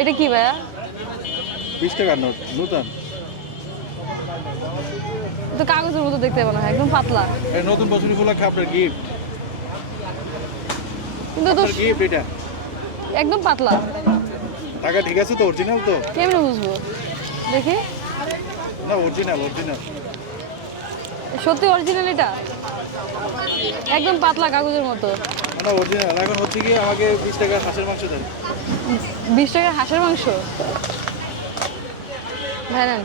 এটা কি ভাইয়া? 20 টাকার নোট নতুন। তো কাগজের মতো দেখতে পাবো না, একদম পাতলা। এই নতুন বছর উপলক্ষে আপনার গিফট। কিন্তু তো গিফট এটা। একদম পাতলা। টাকা ঠিক আছে তো, অরিজিনাল তো? কেমনে বুঝবো? দেখি। না অরিজিনাল অরিজিনাল। সত্যি অরিজিনাল এটা? একদম পাতলা কাগজের মতো। না অরিজিনাল। এখন হচ্ছে কি আমাকে 20 টাকার হাঁসের মাংস দেন। 20 টাকার হাঁসের মাংস? হ্যাঁ নেন।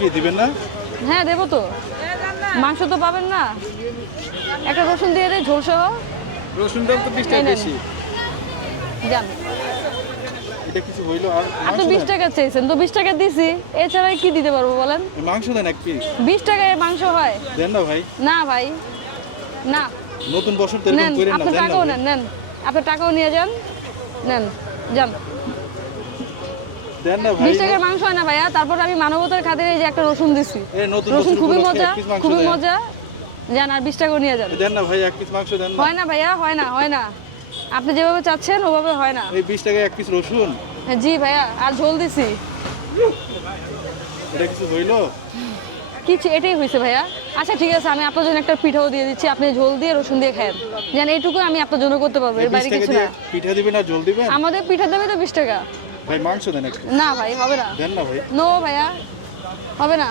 কি দিবেন না? হ্যাঁ দেবো তো। মাংস তো পাবেন না। একটা রসুন দিয়ে দেয় ঝোল সহ। রসুন দাম তো 20 টাকা এই নেন। বেশি। যান। এটা কিছু হইলো আর আপনি 20 টাকা চেয়েছেন তো 20 টাকা দিছি, এছাড়া কি দিতে পারবো বলেন? মাংস দেন এক পিস। 20 টাকায় মাংস হয়? দেন না ভাই। না ভাই, না। নতুন বছর তো এরকম নেন, করেন না, আপনার দেন না টাকাও ভাই। নেন, নেন। আপনার টাকাও নিয়ে যান, নেন, যান। দেন না ভাই। 20 টাকার মাংস হয় না ভাইয়া, তারপর আমি মানবতার খাতিরে এই যে একটা রসুন দিছি। এই নতুন রসুন বছর খুবই উপলক্ষে মজা, এক পিস মাংস খুবই দেন। মজা। যান আর 20 টাকাও নিয়ে যান। দেন না ভাই, এক পিস মাংস দেন না। হয় না ভাইয়া, হয় না, হয় না। আপনি যেভাবে চাচ্ছেন ওভাবে হয় না। এই 20 টাকায় এক পিস রসুন, হ্যাঁ, জি ভাইয়া, আর ঝোল দিছি। এটা কিছু হইলো? এটাই হয়েছে ভাইয়া। আচ্ছা ঠিক আছে, আমি আপনার জন্য একটা পিঠাও দিয়ে দিচ্ছি, আপনি ঝোল দিয়ে রসুন দিয়ে খায়েন। যেন এইটুকু আমি আপনার জন্য করতে পারবো, এর 20 বাইরে টাকা কিছু দিয়ে না। পিঠা দিবেন আর জল দিবেন? আমাদের পিঠা দেবে তো 20 টাকা। ভাই মাংস দেন এক পিস। না ভাই, হবে না। দেন না ভাই। নো ভাইয়া, হবে না।